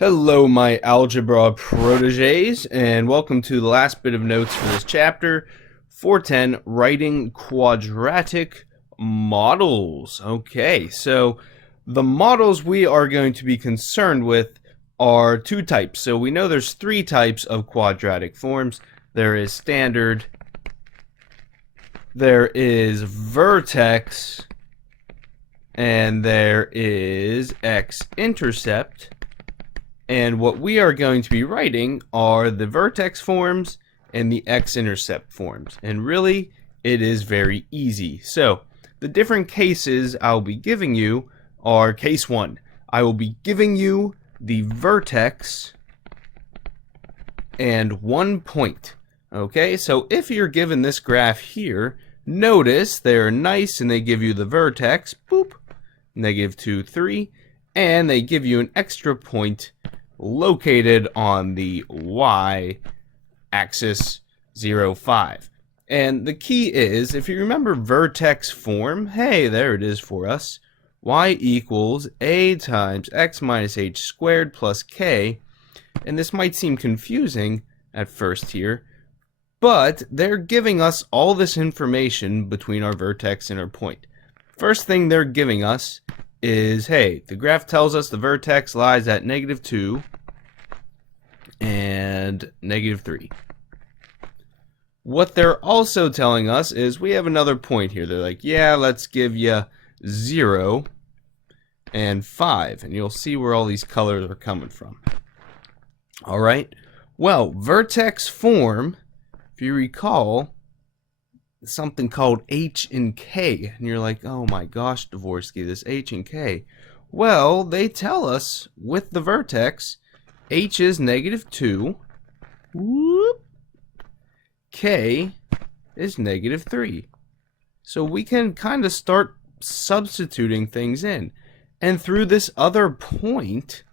Hello, my algebra proteges, and welcome to the last bit of notes for this chapter, 410, Writing Quadratic Models. Okay, so the models we are going to be concerned with are two types. So we know there's three types of quadratic forms. There is standard, there is vertex, and there is x-intercept. And what we are going to be writing are the vertex forms and the x-intercept forms. And really, it is very easy. So, the different cases I'll be giving you are case 1. I will be giving you the vertex and 1 point. Okay, so if you're given this graph here, notice they're nice and they give you the vertex, boop, -2, 3, and they give you an extra point located on the y-axis 0, 5. And the key is, if you remember vertex form, hey, there it is for us. Y equals a times x minus h squared plus k. And this might seem confusing at first here, but they're giving us all this information between our vertex and our point. First thing they're giving us is, hey, the graph tells us the vertex lies at -2 and -3. What they're also telling us is we have another point here. They're like, yeah, let's give you 0 and 5. And you'll see where all these colors are coming from. Alright, well, vertex form, if you recall, something called H and K, and you're like, oh my gosh, Dvorsky, this H and K. Well, they tell us with the vertex, H is -2, whoop, K is -3. So we can kind of start substituting things in. And through this other point,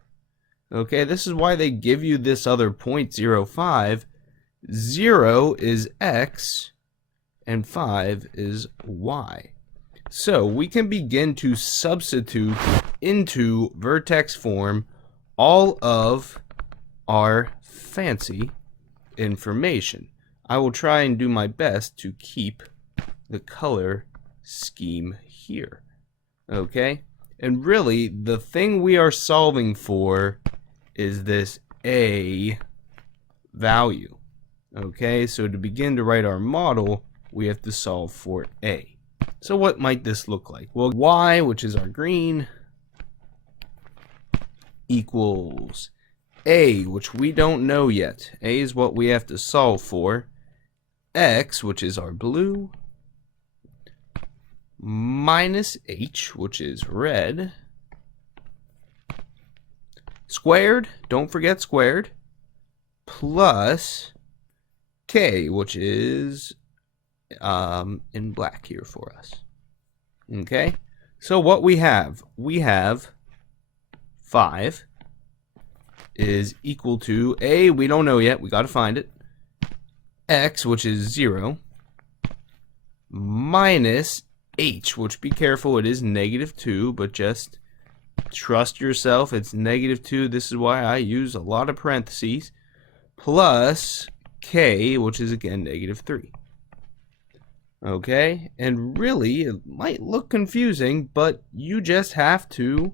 okay, this is why they give you this other point, 0, 5, 0 is X, and 5 is y. So we can begin to substitute into vertex form all of our fancy information. I will try and do my best to keep the color scheme here. Okay? And really, the thing we are solving for is this A value. Okay? So to begin to write our model, we have to solve for A. So what might this look like? Well, y, which is our green, equals A, which we don't know yet. A is what we have to solve for. X, which is our blue, minus H, which is red, squared, don't forget squared, plus K, which is in black here for us. Okay, so what we have 5 is equal to A, we don't know yet, we got to find it, X, which is 0, minus H, which, be careful, it is -2, but just trust yourself, it's -2, this is why I use a lot of parentheses, plus K, which is again -3. Okay, and really, it might look confusing, but you just have to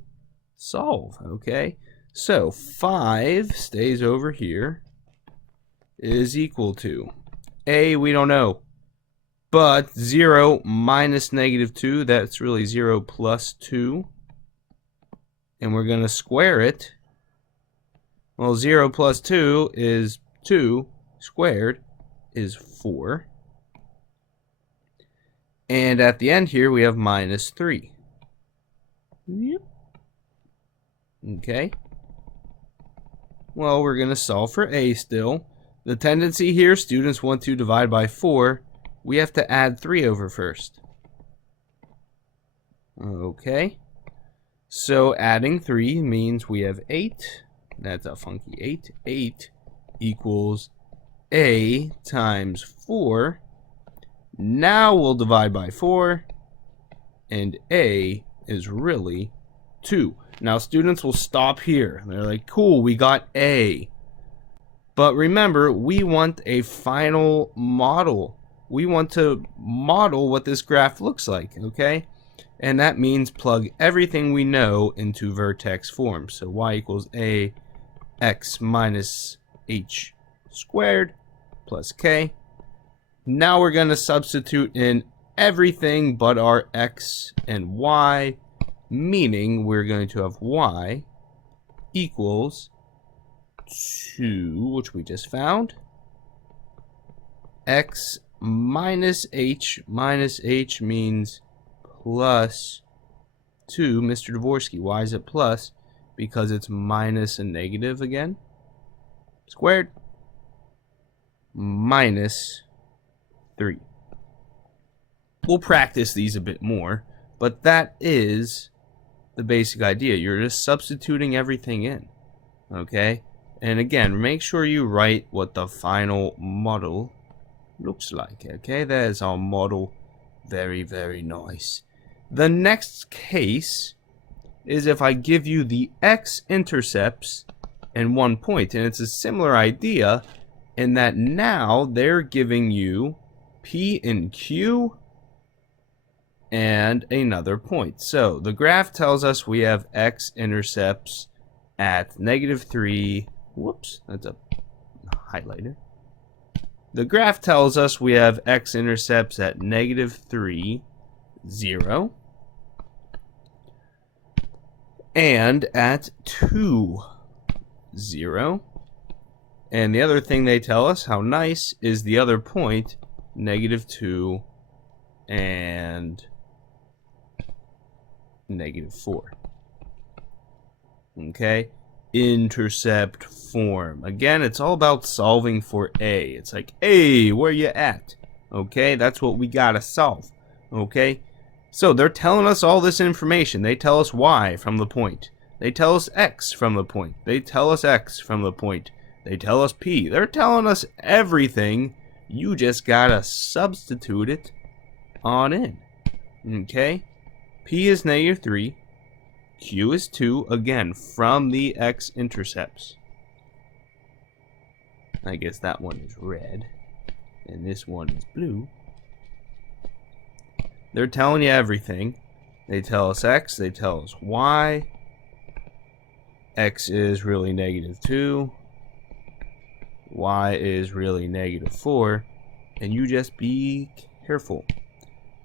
solve, okay? So, 5 stays over here, is equal to, A, we don't know, but 0 minus -2, that's really 0 plus 2, and we're going to square it. Well, 0 plus 2 is 2, squared is 4. And at the end here, we have -3. Yep. Okay. Well, we're going to solve for A still. The tendency here, students want to divide by 4. We have to add 3 over first. Okay. So adding 3 means we have 8. That's a funky 8. 8 equals A times 4. Now we'll divide by 4, and A is really 2. Now students will stop here. They're like, cool, we got A. But remember, we want a final model. We want to model what this graph looks like, okay? And that means plug everything we know into vertex form. So y equals ax minus h squared plus k. Now we're going to substitute in everything but our x and y, meaning we're going to have y equals 2, which we just found, x minus h means plus 2. Mr. Dvorsky, why is it plus? Because it's minus a negative again, squared, minus 3. We'll practice these a bit more, but that is the basic idea. You're just substituting everything in, okay? And again, make sure you write what the final model looks like, okay? There's our model. Very, very nice. The next case is if I give you the x-intercepts and 1 point, and it's a similar idea in that now they're giving you P and Q and another point. So the graph tells us we have x-intercepts at -3. Whoops, that's a highlighter. The graph tells us we have x-intercepts at -3, 0, and at 2, 0. And the other thing they tell us, how nice, is the other point, -2 and -4. Okay? Intercept form. Again, it's all about solving for A. It's like, A, where you at? Okay, that's what we gotta solve. Okay? So they're telling us all this information. They tell us Y from the point. They tell us X from the point. They tell us X from the point. They tell us P. They're telling us everything. You just gotta substitute it on in. Okay? P is -3. Q is 2, again, from the x-intercepts. I guess that one is red, and this one is blue. They're telling you everything. They tell us X, they tell us Y. X is really -2. Y is really -4. And you just be careful.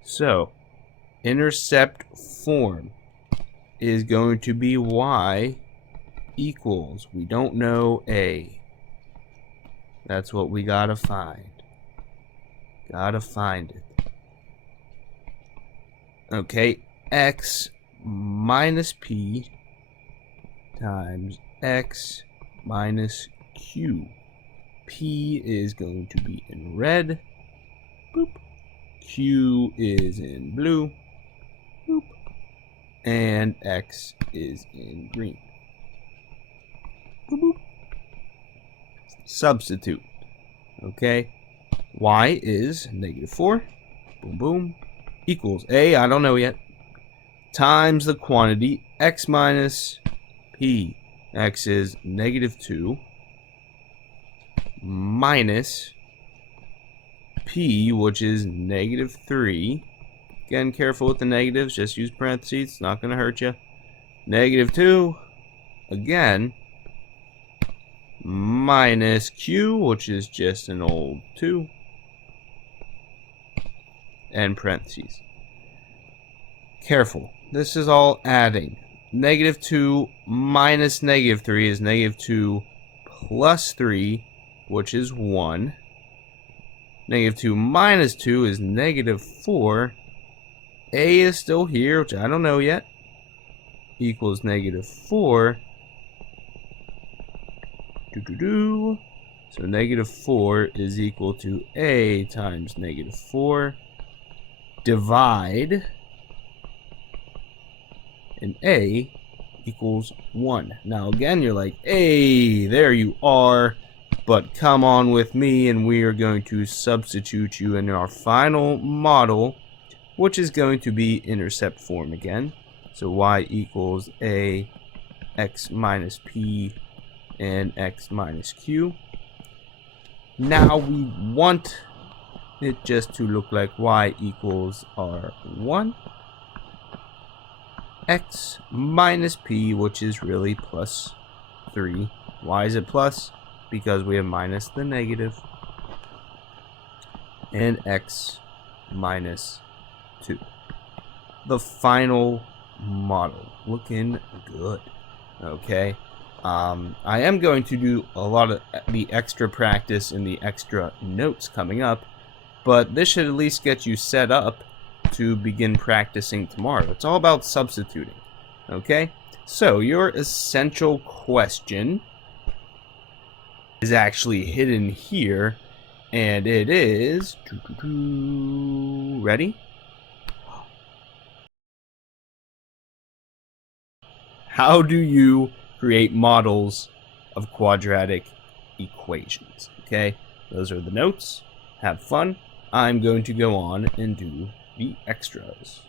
So, intercept form is going to be Y equals, we don't know A. That's what we gotta find. Gotta find it. Okay, X minus P times X minus Q. P is going to be in red. Boop. Q is in blue. Boop. And X is in green. Boop, boop. Substitute. Okay. Y is -4. Boom, boom. Equals A, I don't know yet. Times the quantity X minus P. X is -2. Minus P, which is -3. Again, careful with the negatives. Just use parentheses. It's not going to hurt you. -2. Again. Minus Q, which is just an old 2. And parentheses. Careful. This is all adding. -2 minus -3 is -2 plus 3, which is 1. -2 minus 2 is -4. A is still here, which I don't know yet. Equals -4. So -4 is equal to A times -4. Divide. And A equals 1. Now again, you're like, hey, there you are. But come on with me, and we are going to substitute you in our final model, which is going to be intercept form again. So Y equals A x minus p, and x minus q. Now we want it just to look like y equals r1, x minus p, which is really plus 3. Why is it plus? Because we have minus the negative, and x minus 2. The final model, looking good. Okay, I am going to do a lot of the extra practice in the extra notes coming up, but this should at least get you set up to begin practicing tomorrow. It's all about substituting. Okay, so your essential question is actually hidden here, and it is, ready? How do you create models of quadratic equations? Okay, those are the notes. Have fun. I'm going to go on and do the extras.